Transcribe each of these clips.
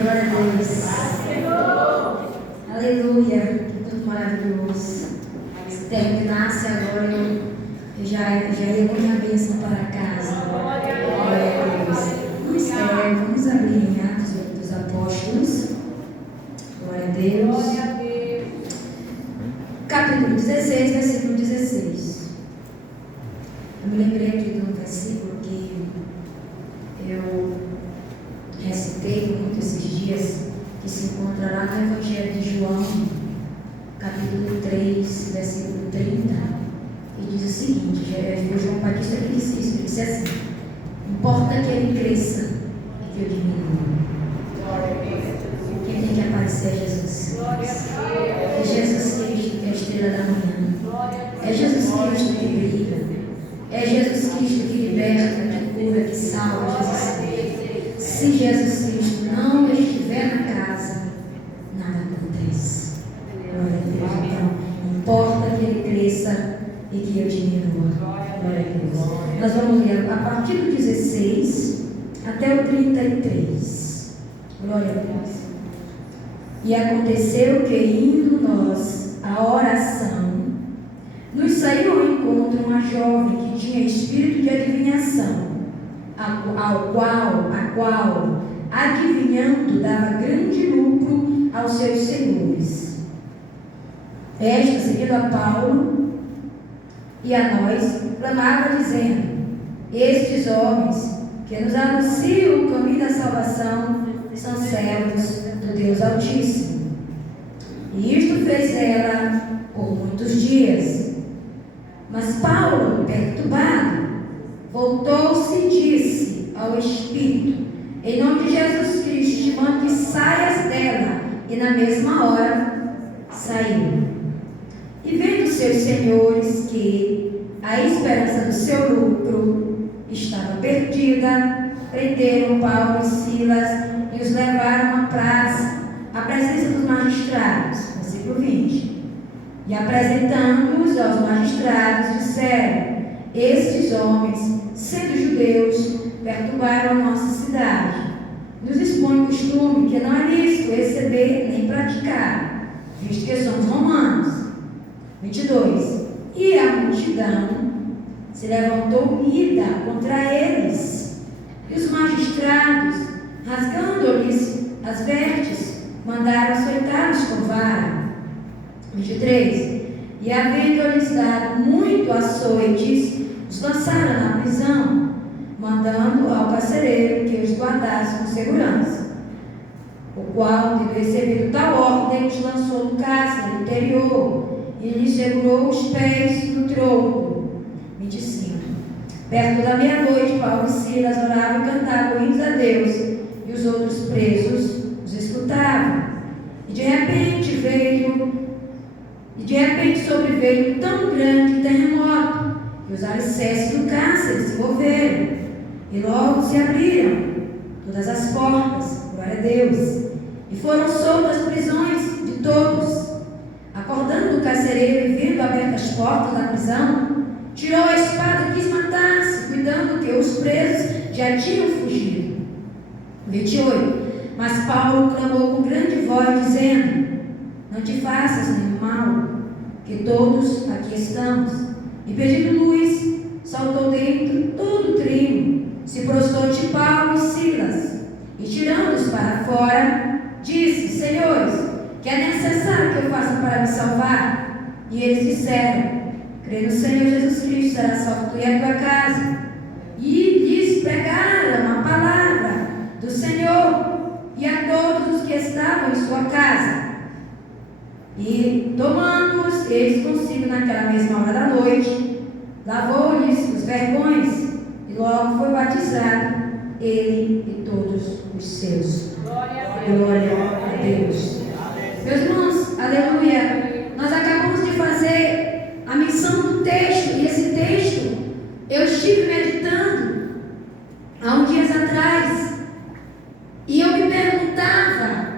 Glória a Deus. Aleluia. Que tudo maravilhoso. Se terminasse agora, eu já ia com minha bênção para casa. Glória a Deus. Vamos abrir em Atos dos Apóstolos. Glória a Deus. Capítulo 16, versículo 16. Eu me lembrei aqui de um versículo que eu recitei muito esses dias, que se encontra lá no Evangelho de João, capítulo 3, versículo 30, e diz o seguinte: foi João Batista que disse isso, ele disse assim: importa que ele cresça e que eu diminua. Quem tem que aparecer é Jesus. É Jesus Cristo que é a estrela da manhã. É Jesus Cristo que brilha. É Jesus Cristo que liberta, que cura, que salva. Jesus Cristo. Se Jesus Cristo não estiver na casa, nada acontece. Glória a Deus. Então, importa que ele cresça e que eu diminua. Glória a Deus. Nós vamos ler a partir do 16 até o 33. Glória a Deus. E aconteceu que, indo nós à oração, nos saiu ao encontro uma jovem que tinha espírito de adivinhação, a qual, adivinhando, dava grande lucro aos seus senhores. Esta, seguindo a Paulo e a nós, clamava dizendo: estes homens que nos anunciam o caminho da salvação são servos do Deus Altíssimo. E isto fez ela por muitos dias. Mas Paulo, perturbado, voltou-se e disse ao Espírito: em nome de Jesus Cristo, te mando que saias dela. E na mesma hora saiu. E vendo seus senhores que a esperança do seu lucro estava perdida, prenderam Paulo e Silas e os levaram à presença dos magistrados. Versículo 20. E apresentando-os aos magistrados, disseram: estes homens, sendo judeus, perturbaram a nossa cidade. Nos expõe o costume que não é lícito receber nem praticar, visto que somos romanos. 22. E a multidão se levantou unida contra eles. E os magistrados, rasgando-lhes as vestes, mandaram açoitá-los com vara. 23. E havendo-lhes dado muito açoites, os lançaram na prisão, mandando ao carcereiro que os guardasse com segurança, o qual, tendo recebido tal ordem, os lançou no cárcere interior e lhes segurou os pés no tronco. 25. Perto da meia-noite, Paulo e Silas oravam e cantavam hinos a Deus, e os outros presos os escutavam. E de repente sobreveio um tão grande terremoto, que os alicerces do cárcere se moveram, e logo se abriram todas as portas, glória a Deus, e foram soltas as prisões de todos. Acordando o carcereiro e vendo abertas as portas da prisão, tirou a espada e quis matar-se, cuidando que os presos já tinham fugido. 28. Mas Paulo clamou com grande voz, dizendo: não te faças nenhum mal, que todos aqui estamos. E pedindo luz, saltou dentro todo o trigo, se prostrou ante Paulo e Silas, e tirando-os para fora, disse: senhores, que é necessário que eu faça para me salvar? E eles disseram: crê no Senhor Jesus Cristo, será salvo tu e a tua casa. E lhes pregaram a palavra do Senhor e a todos os que estavam em sua casa. E tomando-os eles consigo naquela mesma hora da noite, lavou-lhes os vergões, e logo foi batizado ele e todos os seus. Glória a Deus. Meus irmãos, aleluia. Nós acabamos de fazer a menção do texto, e esse texto eu estive meditando há uns dias atrás, e eu me perguntava,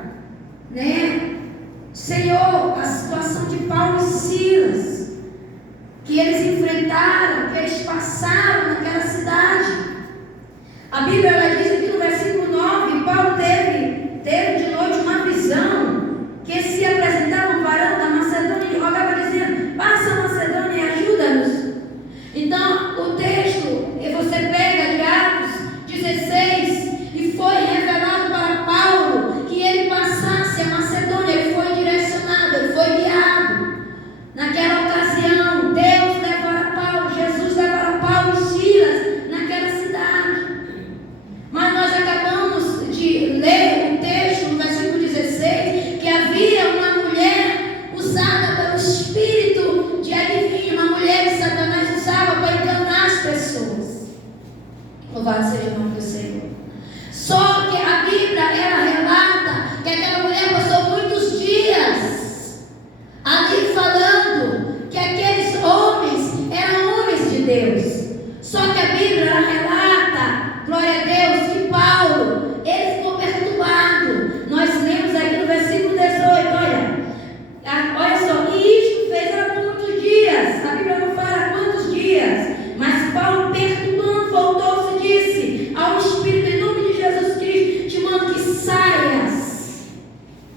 Senhor, a situação de Paulo e Silas, que eles enfrentaram, que eles passaram naquela cidade. A Bíblia ela diz aqui no versículo 9: Paulo teve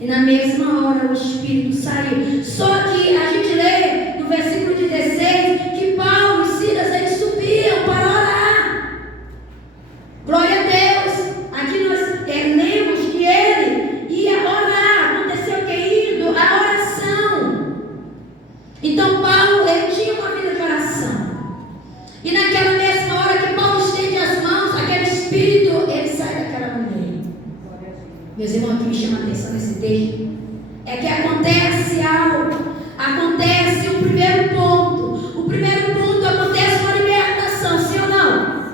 E na mesma hora o espírito saiu. Só que a gente lê no versículo 16 que Paulo e Silas, eles subiam para orar. Glória a Deus. Aqui nós lemos que ele ia orar. Aconteceu o que? Indo a oração. Então Paulo, ele tinha uma vida de oração. E naquela mesma hora que Paulo estende as mãos, aquele espírito, ele sai daquela mulher. Meus irmãos, o que me chama a atenção nesse texto é que acontece algo. Acontece o primeiro ponto. O primeiro ponto, acontece uma libertação, sim ou não?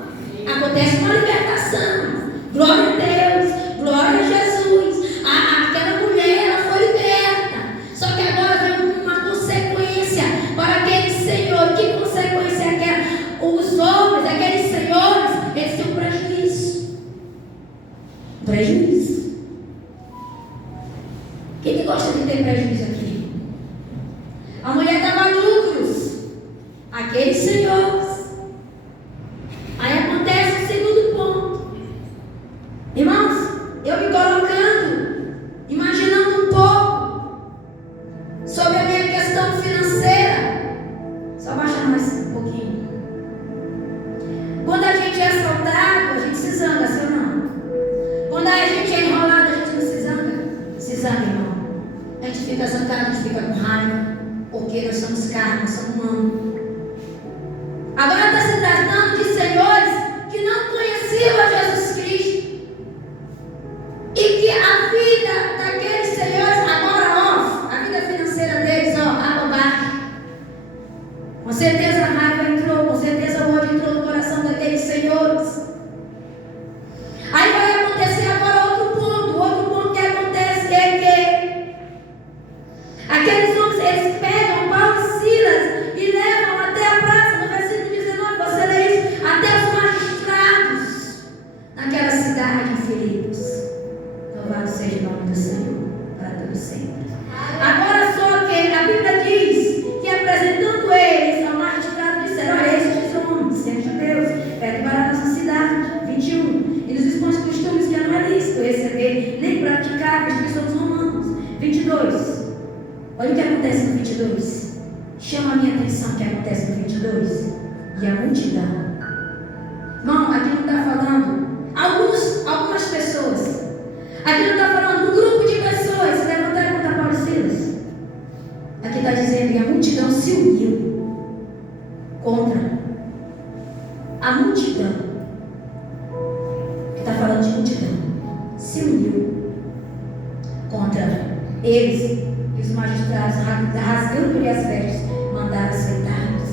Acontece uma libertação. Glória a Deus, glória a Jesus. Aquela mulher, ela foi liberta. Só que agora vem uma consequência para aquele senhor. Que consequência é aquela? Os homens, aqueles senhores, eles têm um prejuízo. Prejuízo. Quem que gosta de ter prejuízo aqui? A mulher dava lucros. Aqueles senhores. Aí acontece o segundo ponto. Irmãos, eu me colocando, imaginando um pouco sobre a minha questão financeira. Só baixa mais um pouquinho. Quando a gente é assaltado, a gente se zanga, sim ou não? Quando a gente é enrolado, a gente não se zanga? Se zanga, irmão. A gente fica zangado, a gente fica com raiva, porque nós somos carne, nós somos humanos. Agora está se tratando de senhores que não conheciam a Jesus Cristo e que a vida daqueles senhores agora, a vida financeira deles, água abaixo. Com certeza a raiva entrou, com certeza o ódio entrou no coração daqueles senhores. Aí vai acontecer agora outro ponto que acontece é que aqueles homens, eles pegam Paulo e Silas e levam até a praça, no versículo 19, você lê isso, até os magistrados naquela cidade de Filipos. Louvado seja o nome do Senhor, para todo sempre. Agora só que a Bíblia diz que apresentando eles ao magistrado disseram: olha, estes homens, sendo judeus, pedem para a nossa cidade, 21, e nos expõe os costumes que não é lícito receber, nem praticar, visto que somos romanos. 22. Olha o que acontece no 22. Chama a minha atenção o que acontece no 22. E a multidão. Irmão, aqui não está falando algumas pessoas. Aqui não está falando um grupo de pessoas se levantaram contra Paulo e Silas. Aqui está dizendo que a multidão se uniu contra a multidão. Está falando de multidão. Se uniu contra eles. E os magistrados, rasgando-lhe as vestes, mandaram açoitá-los.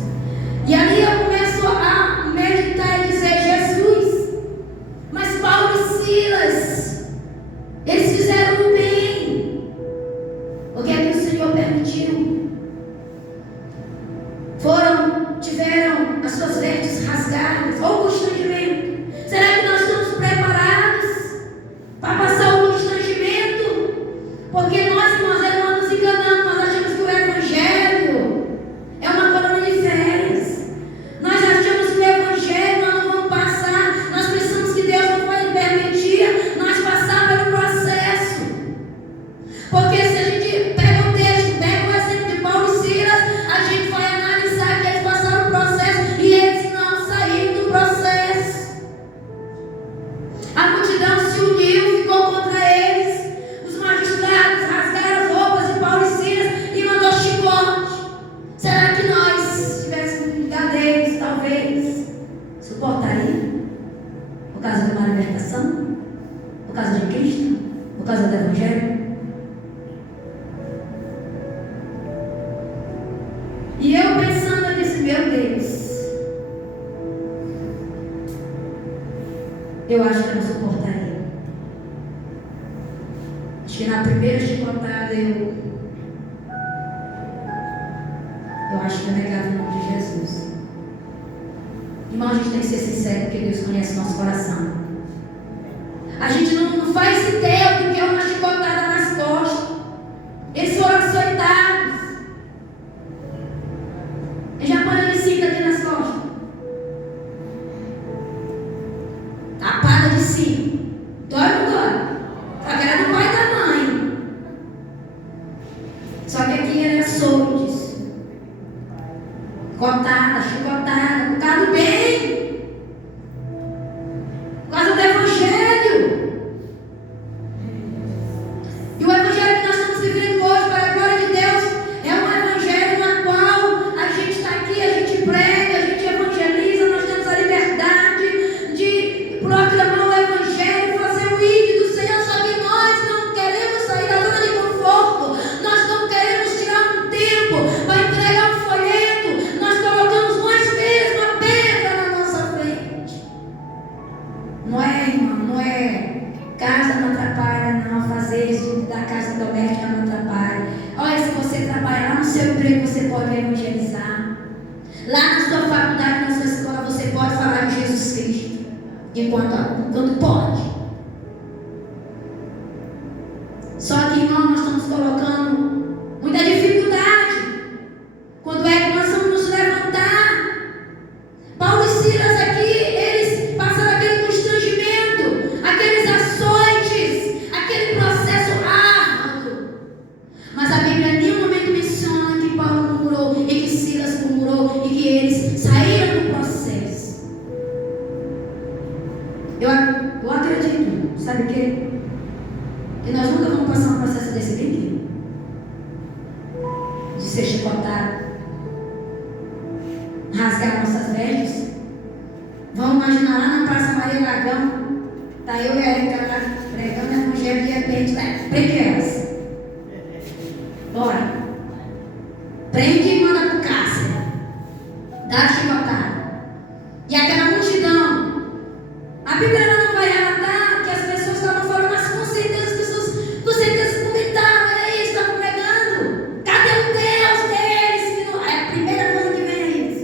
E ali eu começo a meditar e dizer: Jesus, mas Paulo e Silas, eles fizeram o bem. O que é que o Senhor permitiu? Tiveram as suas vestes rasgadas, ou constrangimento. Será que nós estamos preparados para passar o constrangimento? Porque nós, irmãos, não nos enganamos, nós achamos que o Evangelho é uma colônia de férias. Nós achamos que o Evangelho nós não vamos passar, nós pensamos que Deus não vai permitir nós passar pelo processo. Porque se a gente pega o texto, pega o exemplo de Paulo e Silas, a gente vai analisar que eles passaram o processo e eles não saíram do processo. A multidão se uniu, ficou contra eles. Os magistrados rasgaram as roupas de Paulo e Silas e mandou chicote. Será que nós estivéssemos cadeiros, talvez, suportaria? Por causa de uma libertação? Por causa de Cristo? Por causa do Evangelho? E eu pensando, eu disse: meu Deus, eu acho que eu não suportaria. Acho que na primeira chicotada eu acho que eu negava o nome de Jesus. Irmão, a gente tem que ser sincero, porque Deus conhece o nosso coração. A gente não faz ideia do que é uma chicotada nas costas. Eles foram açoitados. Eu já põe ele cinta aqui nas costas. Tapada de cima. Dói ou não dói? Só que era do pai e da mãe. pode evangelizar. Lá na sua faculdade, na sua escola, você pode falar de Jesus Cristo. Enquanto pode. Só que, irmão, nós estamos colocando muita dificuldade. Quando é que nós vamos nos levantar? Paulo e Silas aqui, eles passaram aquele constrangimento, aqueles açoites, aquele processo árduo. Mas a Bíblia em nenhum momento menciona que Paulo murmurou e que Silas murmurou e que eles saíram do processo. Eu acredito, sabe o quê? Que nós nunca vamos passar um processo desse bem de ser chicotado, rasgar nossas vestes. Vamos imaginar lá na Praça Maria Lagão, tá eu e a Erika lá pregando o evangelho de repente, né? Prende elas. Bora. Prende e manda pro cárcere. Dá chicotada. E aquela multidão. A Bíblia ela não vai relatar que as pessoas estavam falando, mas com certeza as pessoas comentaram, olha isso, estavam pregando. Cadê o Deus deles? Que não... É a primeira coisa que vem a eles.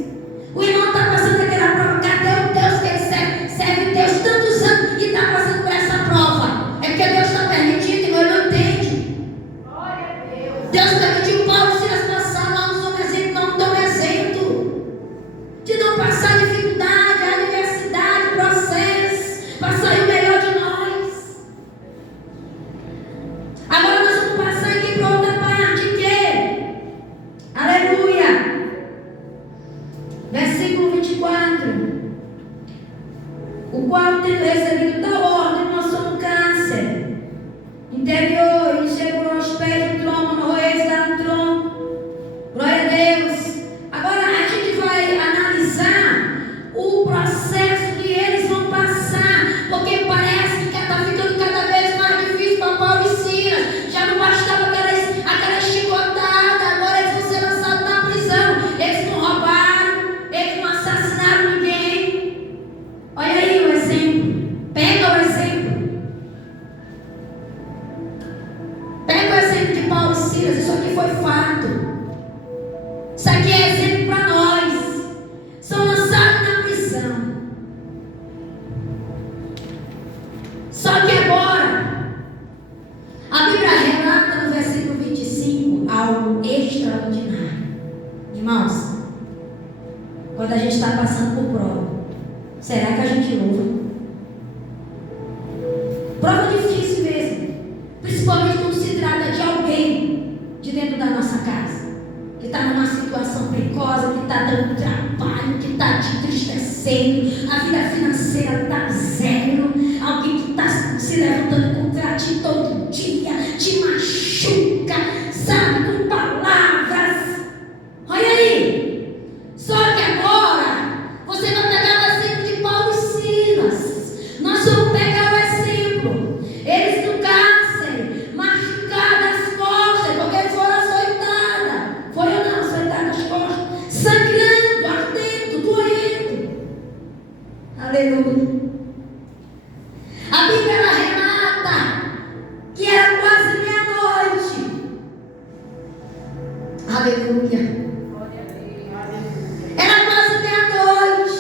O irmão está passando aquela prova, cadê o Deus que ele serve? Serve Deus tantos anos e está passando por essa prova. É porque Deus está permitindo, irmão, ele não entende. Glória a Deus. Deus permitiu Paulo e Silas passar, nós não somos exemplo, não estamos exemplo de não passar dificuldade, adversidade, processo, para sair o melhor de nós. Agora nós vamos passar aqui para outra parte, que? Aleluia! Versículo 24. O qual, tendo recebido tal ordem, lançou no cárcere interior e chegou aos pés do trono, no reis da trono. Glória a Deus. Agora a gente vai analisar o processo que eles vão passar, porque parece que está ficando cada vez mais difícil para Paulo e Silas. Já não bastava aquela chicotada, agora eles vão ser lançados na prisão. Eles não roubaram, eles não assassinaram ninguém. Olha aí o exemplo. Pega o exemplo. Pega o exemplo de Paulo e Silas. Isso aqui foi fato. Isso aqui é exemplo para nós. São lançados na prisão. Só que agora, a Bíblia relata no versículo 25 algo extraordinário. Irmãos, quando a gente está passando por prova, será que a gente louva? Prova difícil mesmo. Principalmente quando se trata de alguém de dentro da nossa casa, que está numa situação perigosa, que está dando trabalho, que está te entristecendo, a vida financeira está zero, alguém que está se levantando contra ti todo dia, te machuca, sabe, com palavras. Olha aí. Só que agora você vai pegar o exemplo de Paulo e Silas. Nós vamos pegar o exemplo. Eles no cárcere, machucadas as costas, porque eles foram açoitadas. Foi ou não? Açoitadas as costas, sangrando, ardendo, doendo. Aleluia. A Bíblia ela relata que era quase meia-noite. Aleluia. Era quase meia-noite.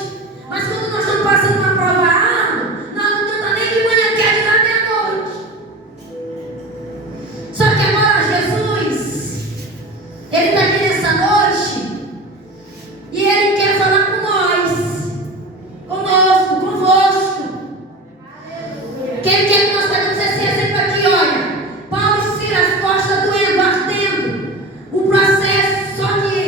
Mas quando nós estamos passando uma prova árdua, nós não cantamos nem de manhã, quer virar meia-noite. Só que agora Jesus, Ele está aqui nessa noite e Ele quer falar com nós, conosco, convosco. Que Ele quer que nós pegamos esse exemplo aqui, olha. Paulo e Silas, costas doendo, ardendo. O processo, só que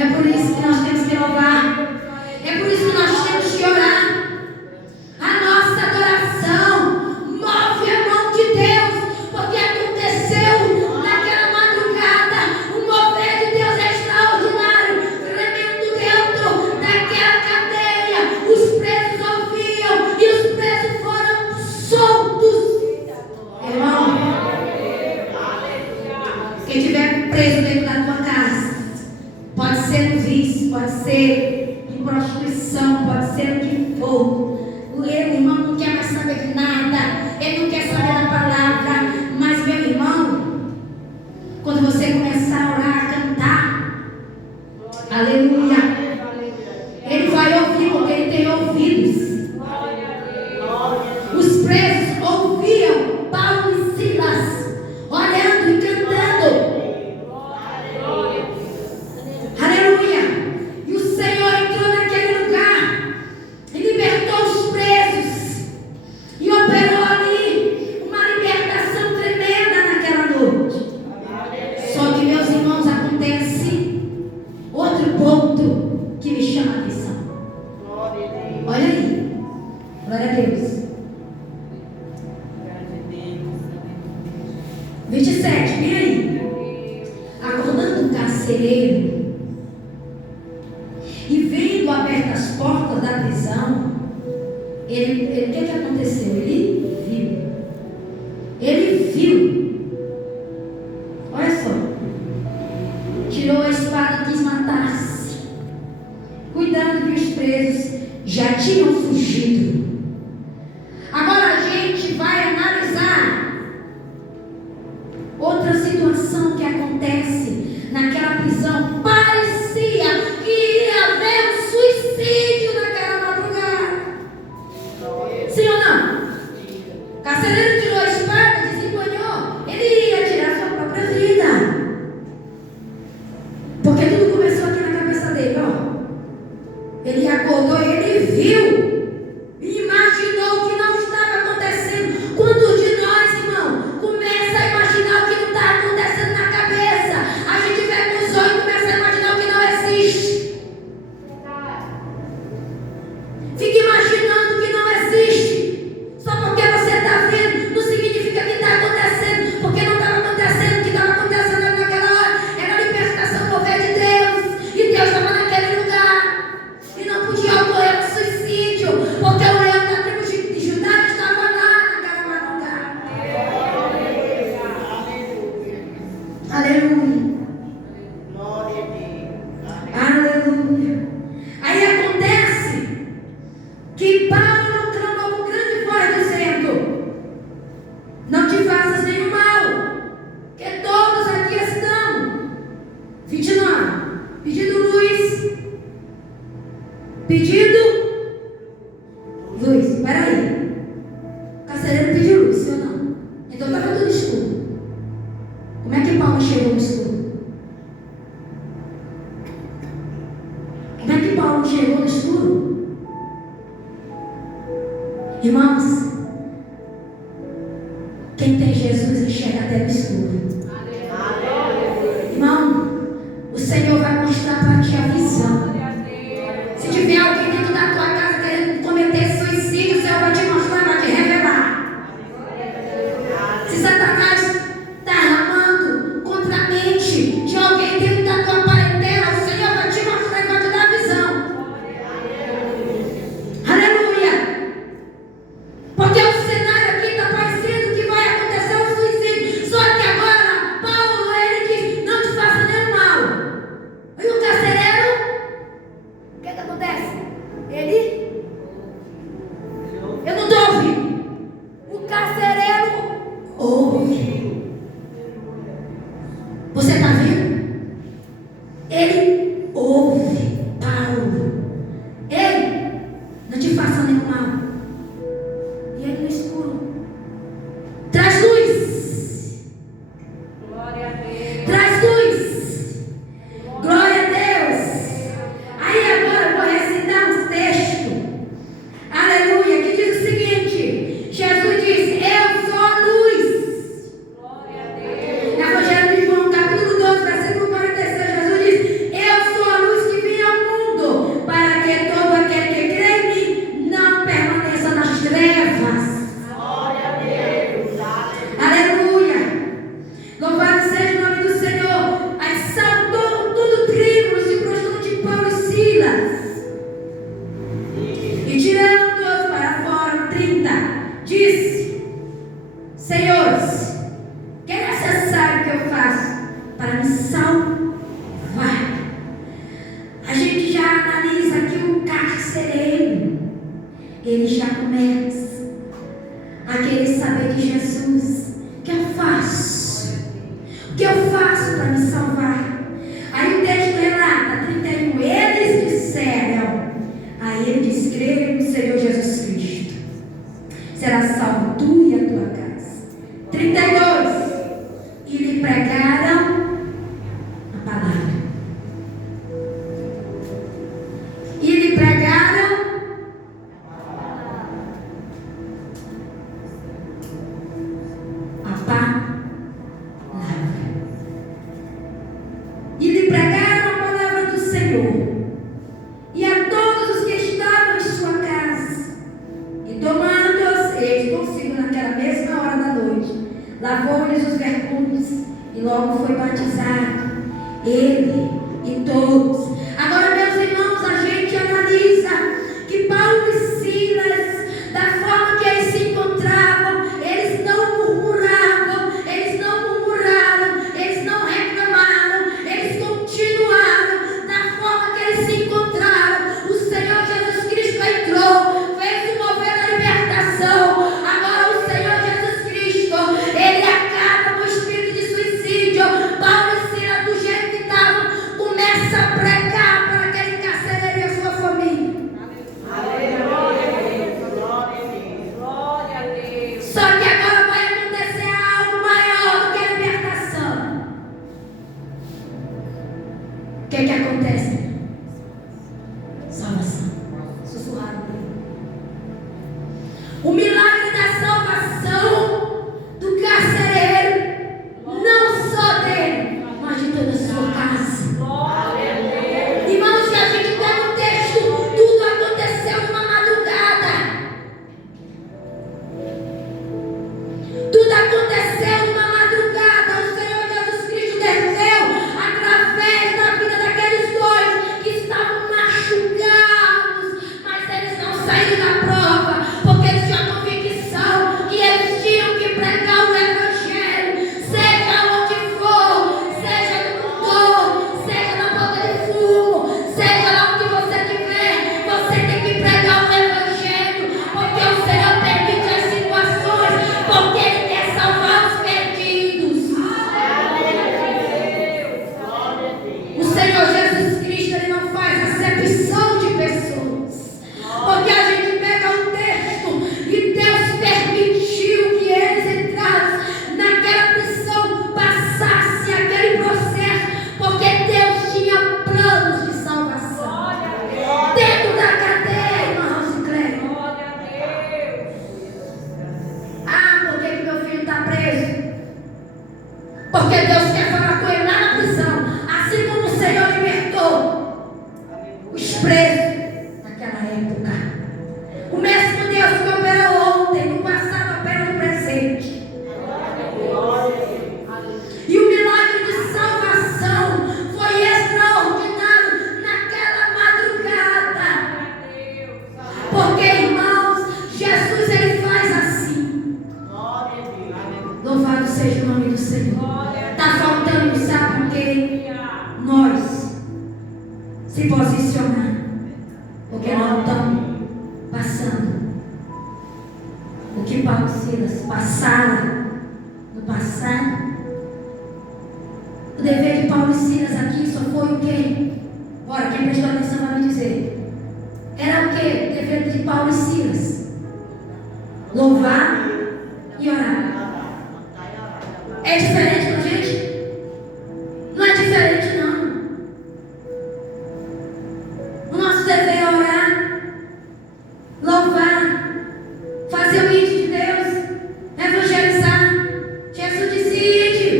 É por isso que nós temos que louvar. É por isso que nós temos que orar. A nossa adoração move a mão de Deus, porque aconteceu naquela madrugada um mover de Deus extraordinário, tremendo dentro daquela cadeia. Os presos ouviam e os presos foram soltos. Irmão, quem estiver preso dentro da tua casa, pode ser no vício, pode ser em prostituição, pode ser o que for. O irmão não quer mais saber de nada, ele não quer saber da palavra. Mas, meu irmão, quando você começar a orar, a cantar, aleluia, ele vai ouvir, porque ele tem ouvidos. Os presos ouviam Paulo e Silas olhando e cantando. Aleluia. E o Senhor entrou naquele lugar e libertou os presos e operou ali uma libertação tremenda naquela noite. Só que, meus irmãos, acontece outro ponto que me chama a atenção. Olha aí. Glória a Deus. 27, vem aí. Acordando um carcereiro e vendo abertas as portas da prisão, o que aconteceu? Ele viu. Olha só. Tirou a espada e quis matar-se, cuidando que os presos já tinham fugido. Agora a gente vai analisar outra situação que acontece naquela prisão. Parecia que ia haver um suicídio naquela madrugada. Sim ou não? O carcereiro tirou a espada, desembanhou. Ele ia tirar sua própria vida. Porque tudo começou aqui na cabeça dele, ó. Ele acordou e ele viu. E imaginou o que não estava acontecendo. Quantos de nós, irmão, começa a imaginar o que não está acontecendo na cabeça? A gente vê com os olhos e começa a imaginar o que não existe. Fica imaginando o que não existe. Só porque você está vendo, não significa que está acontecendo. Porque não estava acontecendo. O que estava acontecendo ali naquela hora era a libertação do poder de Deus. E Deus estava naquele lugar. E não podia ocorrer um suicídio. Porque o leão da tribo de Judá estava lá naquela madrugada. Aleluia. Aleluia. Aí acontece que Paulo clamou com grande voz dizendo: não te faças nenhum mal, que todos aqui estão. 29. Pedindo luz. Pedindo luz. Espera aí. O carcereiro pediu luz, sim ou não? Então estava tudo escuro. Como é que Paulo chegou no escuro? Como é que Paulo chegou no escuro? Irmãos, quem tem Jesus enxerga até no escuro. Irmão, o Senhor vai mostrar para ti a visão. Se tiver alguém dentro da tua casa querendo cometer suicídio, o Senhor vai te mostrar, vai te revelar. Se Satanás está armando contra a mente de alguém dentro da tua parentela, o Senhor vai te mostrar e vai te dar a visão. Aleluia. Porque o cenário aqui está parecendo que vai acontecer um suicídio. Só que agora, Paulo, ele diz: não te faça nenhum mal. E o carcereiro, o que acontece? Eu não estou ouvindo. O carcereiro ouve. Você está vendo? Ele ouve Paulo. Ele, não te faça nenhum mal. E ele no escuro traz luz. Glória a Deus. Traz luz. Glória a Deus. Aí agora eu vou recitar um texto. Aleluia. Que diz o seguinte: Jesus disse: eu sou a luz. Glória a Deus. Evangelho de João, capítulo 12, versículo 46. Jesus diz: eu sou a luz Silas. E tirando-os para fora, 30, disse: Senhores, que é necessário que eu faça para me salvar? A gente já analisa aqui o carcereiro. Ele já começa a querer saber de Jesus. O que eu faço? O que eu faço para me salvar? Aí o texto relata, 31, eles disseram. Aí ele diz: creia no Senhor Jesus Cristo, será salvo tu e a tua casa. 32, e lhe pregaram a palavra. E lhe pregaram a palavra. E lhe pregaram a palavra do Senhor. E a todos os que estavam em sua casa. E tomando-os, eles consigo naquela mesma hora da noite, lavou-lhes os vergões e logo foi batizado, ele e todos. Agora, meus irmãos, a gente analisa que Paulo e Silas, da forma que eles se encontravam, eles não murmuravam, eles não murmuraram, eles não reclamaram, eles continuaram da forma que eles se encontraram. O Senhor Jesus Cristo entrou, fez o mover da libertação. Agora o Senhor Jesus Cristo, ele acaba com o espírito de suicídio. Paulo e Silas, do jeito que estavam, começa a pregar para aquele carcereiro e a sua família. Só que agora vai acontecer algo maior do que a libertação. O que acontece? Salvação. Sussurrado. O milagre da salvação do carcereiro, não só dele, mas de toda a sua casa. Irmãos, se a gente pega o texto, tudo aconteceu numa madrugada. Tudo aconteceu numa madrugada. O Senhor Jesus Cristo desceu através da vida daqueles dois que estavam machucados, mas eles não saíram da prova, porque eles tinham convicção que eles tinham que pregar o Evangelho, seja onde for, seja no dor, seja na boca de fumo, seja lá onde você estiver, você tem que pregar o Evangelho, porque o Senhor permite as situações, porque Ele quer salvar os perdidos. O Senhor Jesus Cristo, Ele não faz acepção de pessoas, porque a gente pega o texto e Deus permitiu que eles entrassem naquela prisão, passassem aquele processo, porque Deus tinha planos de salvação. Dentro da cadeia, irmã Rosicléia. Ah, por que meu filho está preso? Porque Deus quer falar com ele lá na prisão, assim como o Senhor libertou os presos naquela época. O mesmo Deus que operou ontem, no passado, opera no presente. E o milagre de salvação foi extraordinário naquela madrugada. Porque, irmãos, Jesus, Ele faz assim. Louvado seja o nome do Senhor. Está faltando, sabe por quê? Nós se posicionar, porque nós estamos passando o que Paulo e Silas passaram no passado. O dever de Paulo e Silas aqui só foi o quê? Ora, quem prestou atenção vai me dizer. Era o quê? O dever de Paulo e Silas: louvar e orar. É diferente pra gente? Não é diferente, não. O nosso dever é orar, louvar, fazer o íntimo de Deus, evangelizar. Jesus disse: ide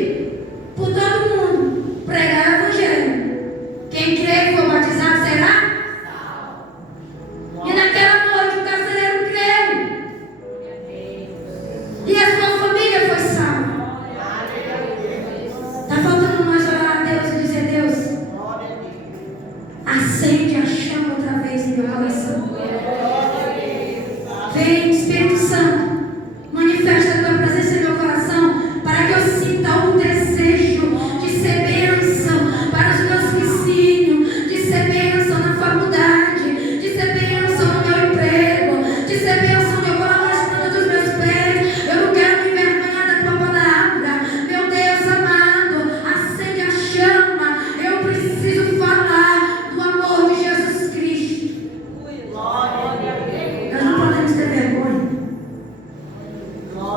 por todo mundo, pregar o Evangelho. Quem crê e for batizado será? E naquela noite o carcereiro creu. E a sua família foi salva. Acende a chama outra vez em meu coração. Vem, Espírito Santo, manifesta a tua presença em meu coração, para que eu sinta o desejo de ser bênção para os meus vizinhos, de ser bênção na faculdade, de ser bênção no meu emprego, de ser bênção no colocar as plantas dos meus pés. Eu não quero me envergonhar da tua palavra. Meu Deus amado, acende a chama. Eu preciso falar do amor de Jesus Cristo. Nós não podemos ter vergonha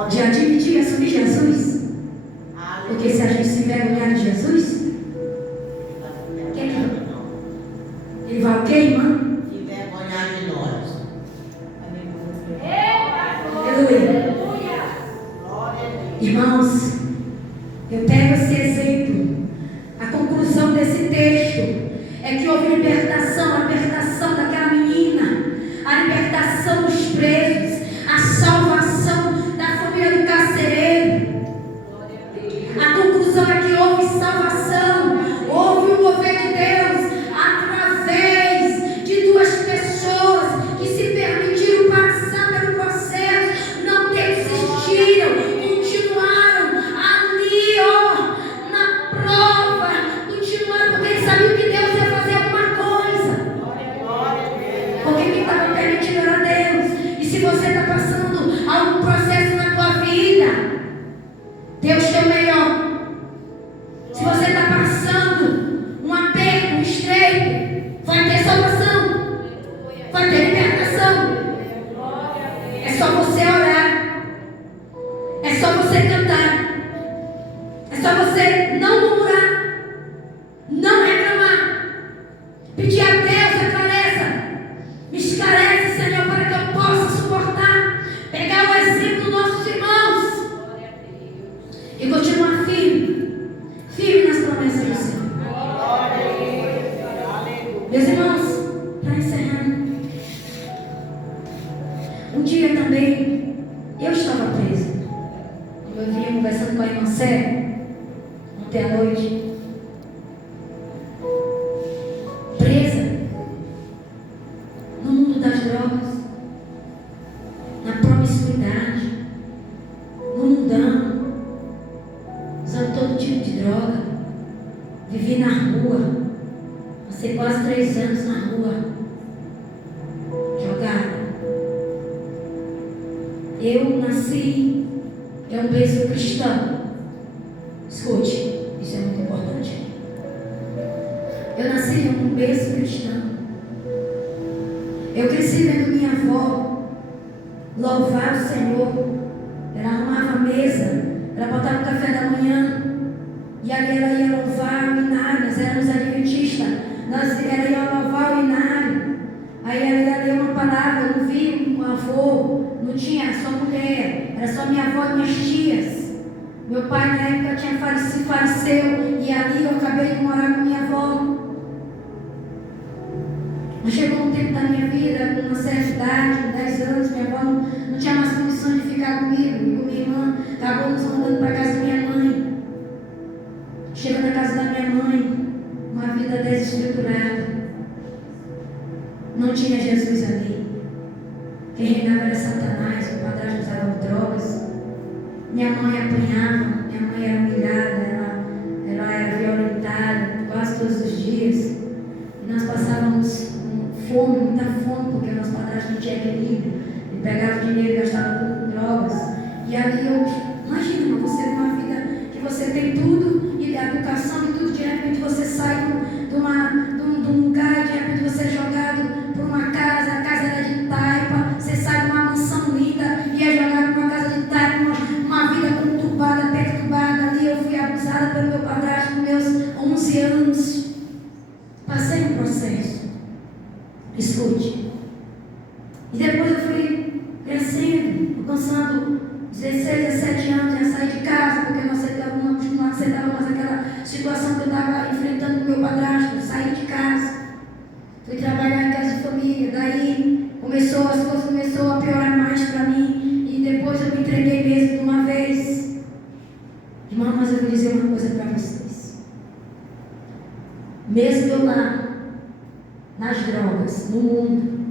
de admitir e assumir Jesus. Porque se a gente se envergonhar de Jesus, ele vai o quê, irmã? Se envergonhar de nós. Aleluia. Irmãos, eu pego esse exemplo. A conclusão desse texto é que houve libertação, a libertação daquela menina, a libertação dos presos, a salvação da família do carcereiro. A conclusão é que houve salvação, houve o mover de Deus através de duas pessoas que se permitiram passar pelo processo, não desistiram, continuaram ali, na prova, continuaram porque eles sabiam que Deus ia fazer alguma coisa. Porque quem estava permitindo era Deus. E se você está passando algum processo na tua vida, Deus tem o melhor. Se você está passando um aperto, um estreito, vai ter salvação, vai ter libertação. É só você orar, é só você cantar, é só você não murmurar, não reclamar, pedir a Deus a clareza. Me esclarece, Senhor, para que eu possa suportar, pegar o exemplo dos nossos irmãos e continuar firme, firme nas promessas do Senhor. Meus irmãos, para encerrar, um dia também eu estava presa. Eu vinha conversando com a irmã Sé ontem à noite. Presa no mundo das drogas, na promiscuidade, no mundano, usando todo tipo de droga. Vivi na rua, passei quase 3 anos na rua, jogada. Eu nasci em um berço cristão. Escute, isso é muito importante. Eu nasci em um berço cristão. Eu cresci vendo minha avó louvar o Senhor. Ela arrumava a mesa, ela botava o café da manhã, e ali ela ia louvar o inário. Nós éramos adventistas, ela ia louvar o inário. Aí ela deu uma palavra. Eu não vi um avô, não tinha, era só mulher, era só minha avó e minhas tias. Meu pai na época tinha faleceu, e ali eu acabei de morar com minha avó. Mas chegou um tempo da minha vida, com uma certa idade, com 10 anos, minha avó não tinha mais condições de ficar comigo e com minha irmã. Acabou nos mandando para a casa da minha mãe. Chegou na casa da minha mãe, uma vida desestruturada. Não tinha Jesus ali. Quem reinava era Satanás, o padrasto usava drogas. Minha mãe apanhava, minha mãe era humilhada, ela era violentada quase todos os dias. E nós passávamos fome, muita fome, porque nosso padrasto não tinha equilíbrio. Ele pegava o dinheiro e gastava tudo com drogas. E ali imagina, você numa vida que você tem tudo, e a educação e tudo, de repente você sai de um lugar, de repente você é jogado por uma casa, a casa era de taipa, você sai de uma mansão linda e é jogado por uma casa de taipa, uma vida conturbada, perturbada. Ali eu fui abusada pelo meu padrasto com meus 11 anos. Passei um processo. Escute. E depois eu fui crescendo, alcançando 16, 17 anos, já saí de casa, porque não aceitava mais aquela situação que eu estava enfrentando com meu padrasto. Saí de casa, fui trabalhar em casa de família. Daí as coisas começaram a piorar mais para mim, e depois eu me entreguei mesmo de uma vez. Irmão, mas eu vou dizer uma coisa para vocês. Mesmo eu lá, nas drogas, no mundo.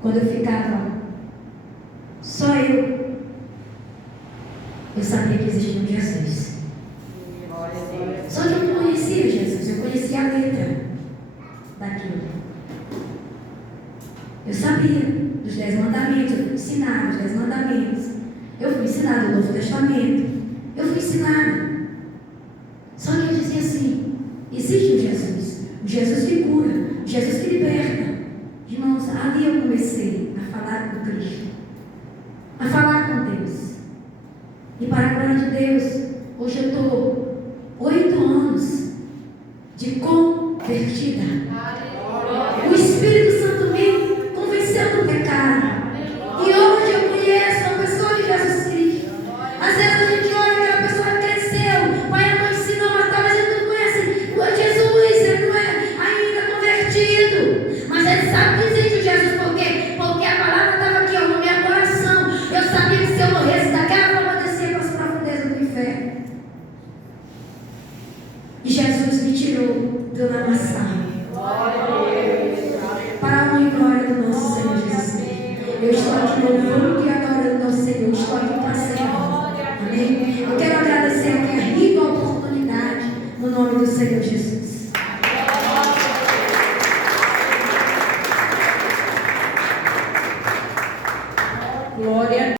Quando eu ficava só eu sabia que existia um Jesus. Só que eu não conhecia Jesus, eu conhecia a letra daquilo. Eu sabia dos 10 mandamentos, eu fui ensinada os 10 mandamentos. Eu fui ensinada o Novo Testamento. Eu fui ensinada. Só que eu dizia assim: existe um Jesus que cura, um Jesus que liberta. Irmãos, ali eu comecei a falar com Cristo, a falar com Deus. E para a glória de Deus, hoje eu estou 8 anos de convertida. O Espírito Santo me convenceu do pecado. E hoje eu conheço a pessoa de Jesus Cristo. Às vezes a gente olha que aquela pessoa cresceu, o pai não ensinou, mas ele não conhece Jesus, ele não é ainda convertido. Mas ele sabe que existe Jesus, por quê? Porque a palavra estava aqui, no meu coração. Eu sabia que se eu morresse daquela forma, eu descia para as profundezas do inferno. E Jesus me tirou do lamaçal para a honra e glória do nosso Senhor Jesus Cristo. Eu estou aqui louvando e adorando ao Senhor. Eu estou aqui para servir. Amém? Eu quero agradecer aqui a rica oportunidade no nome do Senhor Jesus.